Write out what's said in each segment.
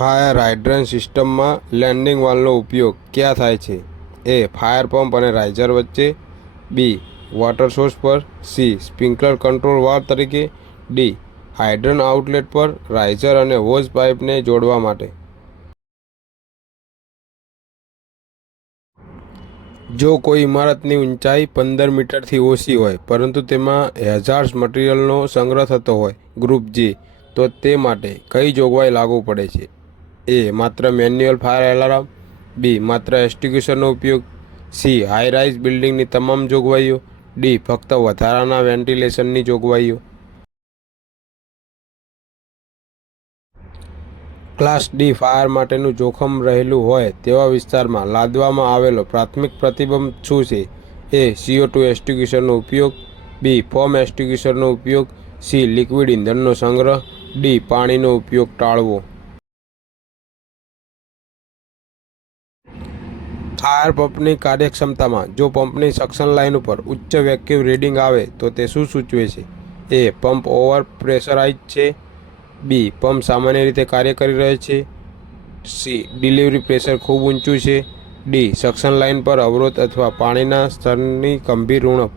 Fire hydrant સિસ્ટમમાં landing વાલ્વનો ઉપયોગ ક્યાં થાય છે? એ. ફાયર પંપ અને રાઇઝર વચ્ચે. બી. વોટર સોર્સ પર. સી. સ્પ્રિંકલર કંટ્રોલ વાલ્વ તરીકે. ડી. હાઇડ્રન્ટ આઉટલેટ પર રાઇઝર અને હોઝ પાઇપને જોડવા માટે. જો કોઈ ઇમારતની ઊંચાઈ 15 મીટરથી ઓછી હોય પરંતુ તેમાં હેઝાર્ડ્સ મટીરિયલનો સંગ્રહ થતો હોય ગ્રુપ જી, તો તે માટે કઈ જોગવાઈ લાગુ પડે છે? એ. માત્ર મેન્યુઅલ ફાયર એલાર્મ. બી. માત્ર એક્સ્ટિંગ્વિશરનો ઉપયોગ. સી. હાઈ રાઇઝ બિલ્ડિંગની તમામ જોગવાઈઓ. ડી. ફક્ત વધારાના વેન્ટિલેશનની જોગવાઈઓ. ક્લાસ ડી ફાયર માટેનું જોખમ રહેલું હોય તેવા વિસ્તારમાં લાદવામાં આવેલો પ્રાથમિક પ્રતિબંધ શું છે? એ. CO2 એક્સ્ટિંગ્વિશરનો ઉપયોગ. બી. ફોમ એક્સ્ટિંગ્વિશરનો ઉપયોગ. સી. લિક્વિડ ઇંધણનો સંગ્રહ. ડી. પાણીનો ઉપયોગ ટાળવો. ફાયર પંપની કાર્યક્ષમતામાં જો પંપની સક્શન લાઇન ઉપર ઉચ્ચ વેક્યુમ રીડિંગ આવે તો તે શું સૂચવે છે? એ. પંપ ઓવર પ્રેશરાઇઝ છે. બી. પંપ સામાન્ય રીતે કાર્ય કરી રહ્યો છે. સી. ડિલિવરી પ્રેશર ખૂબ ઊંચું છે. ડી. સક્શન લાઇન પર અવરોધ અથવા પાણીના સ્તરની ગંભીર ઉણપ.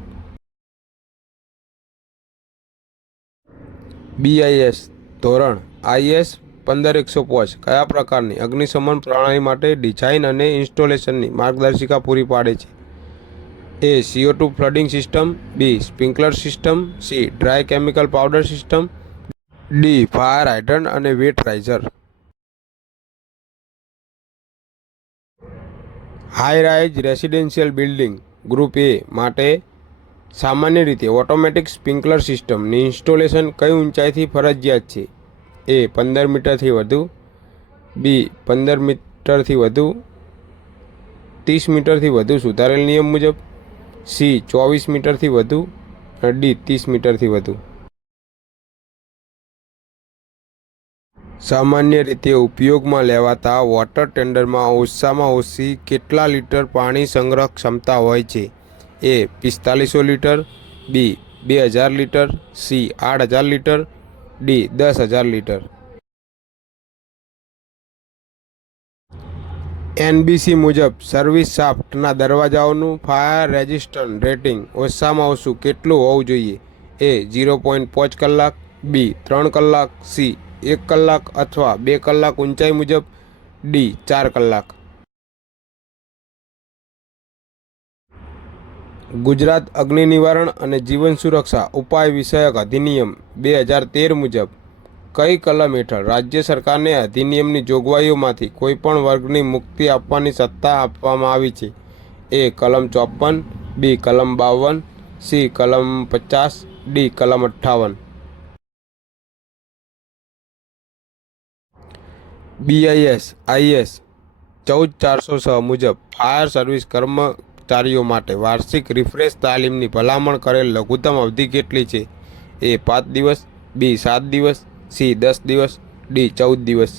BIS ધોરણ IS 15105 કયા પ્રકારની અગ્નિશમન પ્રણાલી માટે ડિઝાઇન અને ઇન્સ્ટોલેશનની માર્ગદર્શિકા પૂરી પાડે છે? A. CO2 flooding system. B. Sprinkler system. C. Dry chemical powder system. D. Fire hydrant અને wet riser. High rise residential building group A માટે સામાન્ય રીતે ઓટોમેટિક સ્પ્રિંકલર સિસ્ટમની ઇન્સ્ટોલેશન કઈ ઊંચાઈથી ફરજિયાત છે? એ. 15 મીટરથી વધુ. બી. 15 મીટરથી વધુ. 30 મીટરથી વધુ સુધારેલ નિયમ મુજબ. સી. 24 મીટરથી વધુ. ડી. 30 મીટરથી વધુ. સામાન્ય રીતે ઉપયોગમાં લેવાતા વોટર ટેન્ડરમાં ઓછામાં ઓછી કેટલા લીટર પાણી સંગ્રહ ક્ષમતા હોય છે? એ. 4500 લીટર. બી. 2000 litre. C. 8000 litre. D. 10,000 litre. NBC મુજબ સર્વિસ શાફ્ટના દરવાજાઓનું ફાયર રેઝિસ્ટન્ટ રેટિંગ ઓછામાં ઓછું કેટલું હોવું જોઈએ? એ. 0.5 કલાક. બી. 3 કલાક. સી. 1 કલાક અથવા 2 કલાક ઊંચાઈ મુજબ. ડી. 4 કલાક. ગુજરાત અગ્નિ નિવારણ અને જીવન સુરક્ષા ઉપાય વિષયક અધિનિયમ 2013 મુજબ કઈ કલમ હેઠળ રાજ્ય સરકારને અધિનિયમની જોગવાઈઓમાંથી કોઈપણ વર્ગની મુક્તિ આપવાની સત્તા આપવામાં આવી છે? એ. કલમ 54. બી. કલમ 52. સી. કલમ 50. ડી. કલમ 58. BIS IS 14406 મુજબ ફાયર સર્વિસ કર્મચારીઓ માટે વાર્ષિક રિફ્રેશ તાલીમની ભલામણ કરેલ લઘુત્તમ અવધિ કેટલી છે? એ. 5 દિવસ. બી. 7 દિવસ. સી. 10 દિવસ. ડી. 14 દિવસ.